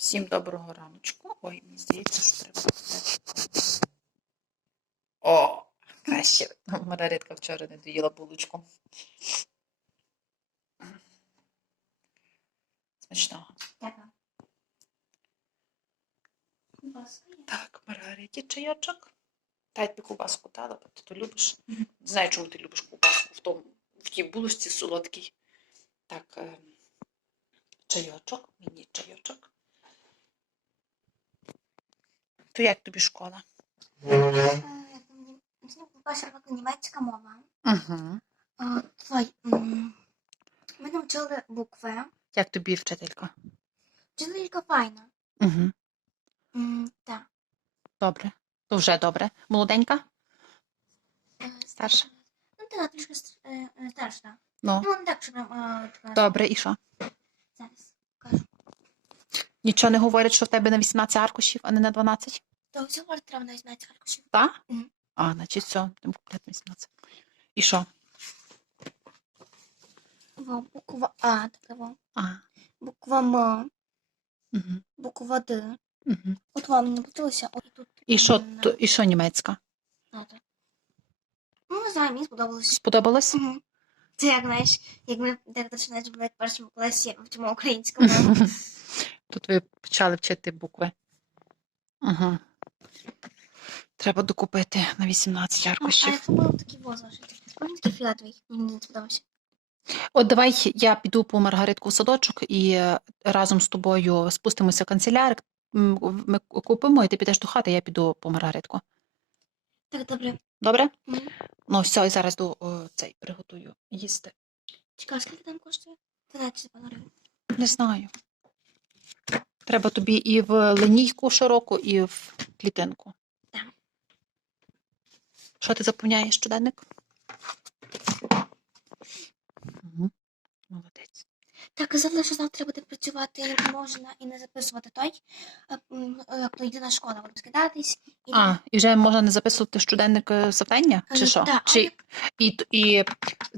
Всім доброго раночку. Ой, мені здається, що треба. О, краще. Маргаритка вчора не доїла булочку. Смачного. Так, Маргариті чайочок. Дай тобі ковбаску дала, бо ти то любиш. Знаю, чому ти любиш ковбаску в, тому, в тій булочці солодкій. Так, е, чайочок, мені чайочок. Е, мені- мені Перша року німецька мова. Угу. Е, Той, м, ми там вчили букви. Як тобі вчителька? Вчителька файна. Угу. М, Так. Добре. То вже добре. Молоденька? Е, Старша? Ну, так, трішки ст- е, е, старша. Ну, Ну, не так, що прям е, така. добре, і що? Нічого не говорять, що в тебе на 18 аркушів, а не на 12? То всього говорить, треба навіть знати аркушів. Так? Мгм. А, значить, все, будемо купляти 18. І що? Во, буква А, така. А, Буква М, угу, буква Д. угу. От вам не навчилося, от тут. І що, м, то- і що німецька? Надо. Ну, не знаю, мені сподобалося. Сподобалось? Мгм. Це як знаєш, як ми так починаєш в першому класі вчимо українську мову. Тут ви почали вчити букви. Угу. Треба докупити на 18 А аркушів. такий мені не сподобався. От давай я піду по Маргаритку в садочок і е, разом з тобою спустимося в канцелярик. Ми купимо, і ти підеш до хати, я піду по Маргаритку. Так, добре. Добре? Мгм. Ну, все, і зараз до о, цей приготую їсти. Чекай, скільки там коштує? 13 гривень. Не знаю. Треба тобі і в линійку широку, і в клітинку. Так. Що ти заповняєш щоденник? Угу. Молодець. Так, казали, що завтра буде працювати можна і не записувати той, е, м, е, хто йде на школу, буде скидатись. І... А, і вже можна не записувати щоденник е, завдання? Чи Е, що? так, Чи, але- і, і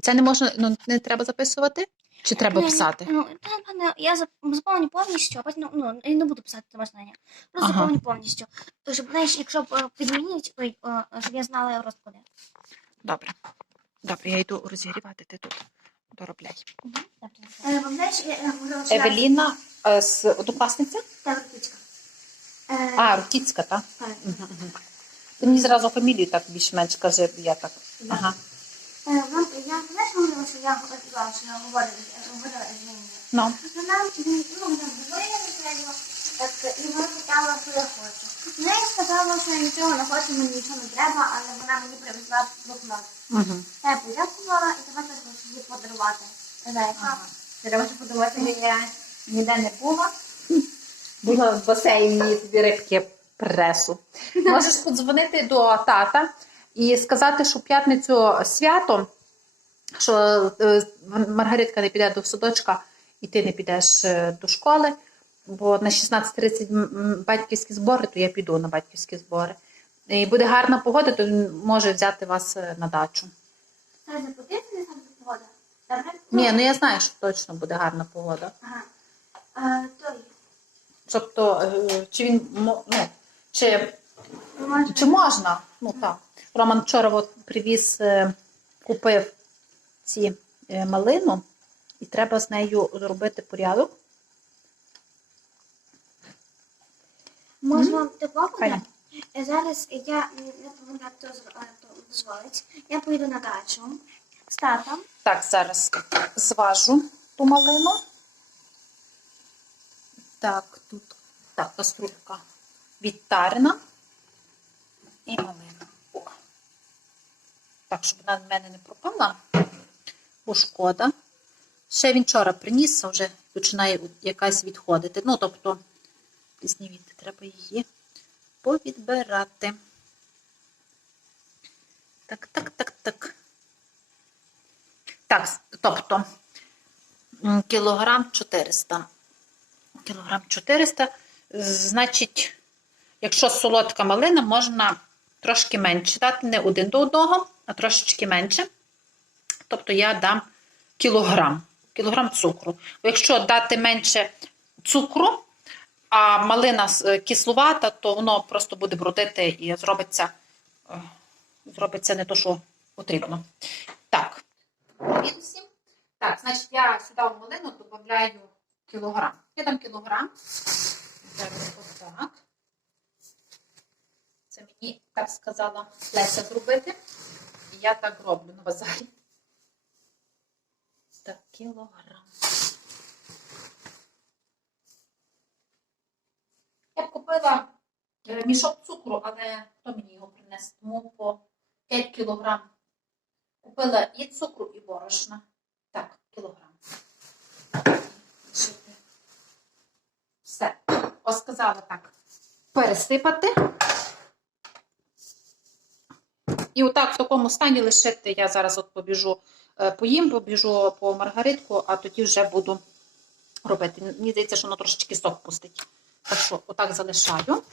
це не можна, ну, не треба записувати? Чи треба Ні, писати? Ну, та, пане, я заповню повністю, а потім ну, я не буду писати домашнення. Просто Ага. заповню повністю. Щоб, знаєш, якщо б е, підмінюють, то, е, щоб я знала розклади. Добре. Добре, я йду розігрівати, ти тут доробляй. Е, Пам'ятаєш, я, говорила, що Евеліна е, з однокласниця? Та рукичка. Е, А, Рукіцька, так? так. Ти мені зразу фамілію так більш-менш скажи, я так. Ага. Е, вам- Я що я говорила, що я говорила, з ними. Ну, Вона ну, говорила середньо, так, і вона питала, що я хочу. Ну, я сказала, що я нічого не хочу, мені нічого не треба, але вона мені привезла блокнот. угу. Я подякувала і тепер хочу її подарувати. Яка. Треба ж подарувати, я ніде не була. Була в басейні тобі рибки пресу. Можеш подзвонити до тата і сказати, що в п'ятницю свято, що е, Маргаритка не піде до садочка, і ти не підеш е, до школи, бо на 16.30 м, м, батьківські збори, то я піду на батьківські збори. І буде гарна погода, то він може взяти вас е, на дачу. Це не потрібно, погода. Ні, ну я знаю, що точно буде гарна погода. Ага. Той. Тобто, чи він ну, чи Може, Чи можна? Ну так. Роман вчора от привіз, купив ці е, малину, і треба з нею зробити порядок. Буде? Файно. Е, Зараз я не пам'ятаю, хто з- е, дозволить. Я поїду на дачу з татом. Так, зараз зважу ту малину. Так, тут так, каструлька відтарена і малина. Так, щоб вона в мене не пропала, бо шкода. Ще він вчора приніс, а вже починає якась відходити. Ну, тобто, пізнівіти, треба її повідбирати. Так, так, так, так. Так, тобто кілограм 400. Кілограм 400. Значить, якщо солодка малина, можна трошки менше дати, не один до одного, а трошечки менше. Тобто я дам кілограм, кілограм цукру. Якщо дати менше цукру, а малина е, кислувата, то воно просто буде брудити і зробиться, е, зробиться не то, що потрібно. Так. Так, значить, я сюди в малину додаю кілограм. Я дам кілограм. Отак. Це мені так сказала Леся зробити. Я так роблю на базарі. Так, кілограм. Я б купила е, мішок цукру, але хто мені його принесе? Тому по 5 кілограм. Купила і цукру, і борошна. Так, кілограм. Все. Ось сказала так. Пересипати. І отак в такому стані лишити. Я зараз от побіжу поїм, побіжу по маргаритку, а тоді вже буду робити. Мені здається, що воно трошечки сок пустить. Так що отак залишаю.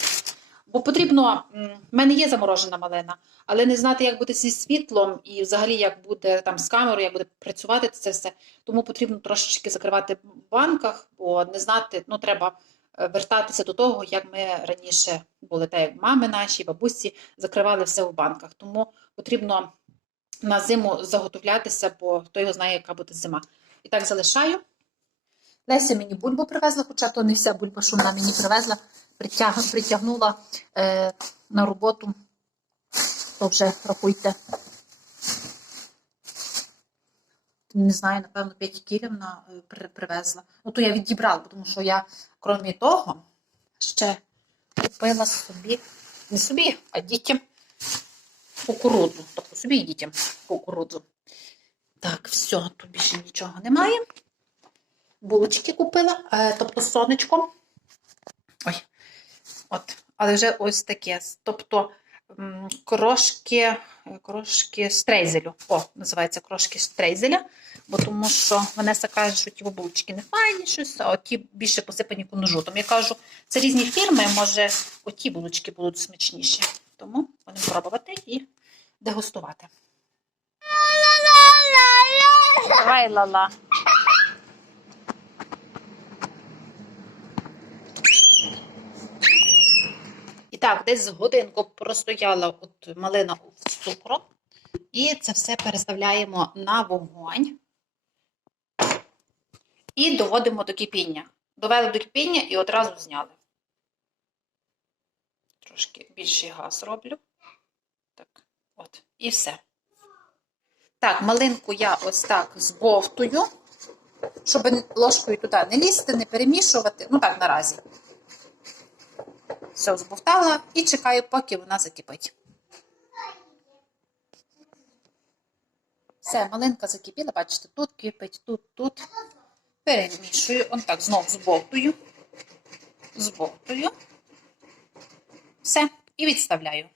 Бо потрібно, в мене є заморожена малина, але не знати, як буде зі світлом і взагалі як буде там з камерою, як буде працювати це все. Тому потрібно трошечки закривати в банках, бо не знати, ну треба е, вертатися до того, як ми раніше були, так як мами наші, бабусі закривали все в банках. Тому потрібно на зиму заготовлятися, бо хто його знає, яка буде зима. І так залишаю. Леся мені бульбу привезла, хоча то не вся бульба, що вона мені привезла, притяг, притягнула е, на роботу, то вже рахуйте. Не знаю, напевно, 5 кілів вона е, привезла. Ну, то я відібрала, тому що я, крім того, ще купила собі, не собі, а дітям кукурудзу. Тобто собі і кукурудзу. Так, все, тут більше нічого немає булочки купила, е, тобто сонечко. Ой, от, але вже ось таке. Тобто крошки, крошки стрейзелю. О, називається крошки стрейзеля, бо тому що Ванеса каже, що ті булочки не файні щось, а ті більше посипані кунжутом. Я кажу, це різні фірми, може, оті булочки будуть смачніші. Тому будемо пробувати і дегустувати. Давай, лала. І так, десь з годинку простояла от малина з цукром. І це все переставляємо на вогонь і доводимо до кипіння. Довели до кипіння і одразу зняли. Трошки більший газ роблю. От, і все. Так, малинку я ось так збовтую, щоб ложкою туди не лізти, не перемішувати. Ну так, наразі. Все, збовтала і чекаю, поки вона закипить. Все, малинка закипіла, бачите, тут кипить, тут, тут. Перемішую. Он так знов збовтую. Збовтую. Все. І відставляю.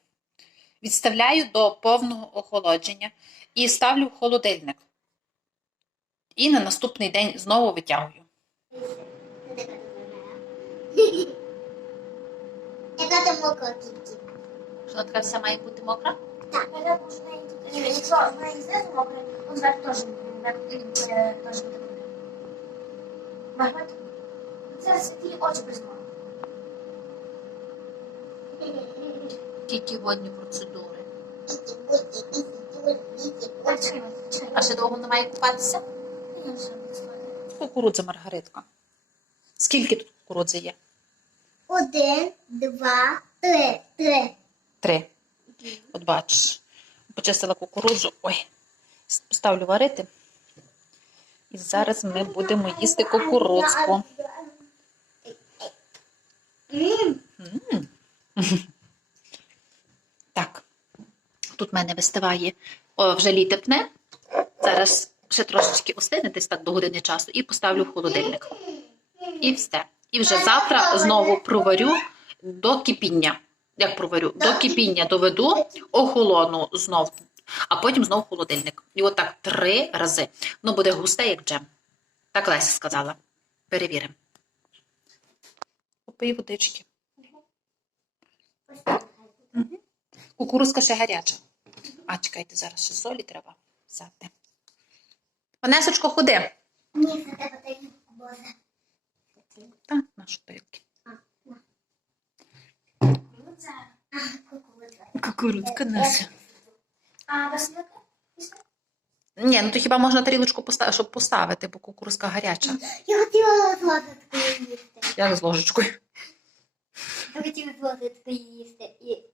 Відставляю до повного охолодження і ставлю в холодильник. І на наступний день знову витягую. Яка там мокра тільки? Що така вся має бути мокра? Так, якщо вона і знизу мокра, то зверху теж буде мокра. Це світлі очі присмали. Тільки водні процедури. А ще довго не має купатися? Кукурудза Маргаритка. Скільки тут кукурудзи є? Один, два, три. Три. Три. От бачиш. Почистила кукурудзу. Ой, поставлю варити. І зараз ми будемо їсти кукурудзку. М, М. Так. Тут в мене вистиває о, вже літепне. Зараз ще трошечки остине, десь так до години часу, і поставлю в холодильник. І все. І вже завтра знову проварю до кипіння. Як проварю? До кипіння доведу, охолону знов, а потім знов в холодильник. І отак три рази. Ну, буде густе, як джем. Так Леся сказала. Перевіримо. Попий водички. Мгм. Кукурузка ще гаряча. А, чекайте, зараз ще солі треба взяти. Онесочко, ходи. Ні, це треба тарілку, Та, нашу тарілки. Кукурудка Неся. А. Е, е, Ні, ну то хіба можна тарілочку поставити, щоб поставити, бо кукурузка гаряча. Я хотіла з їсти. Я з ложечкою. Я хотіла з їсти.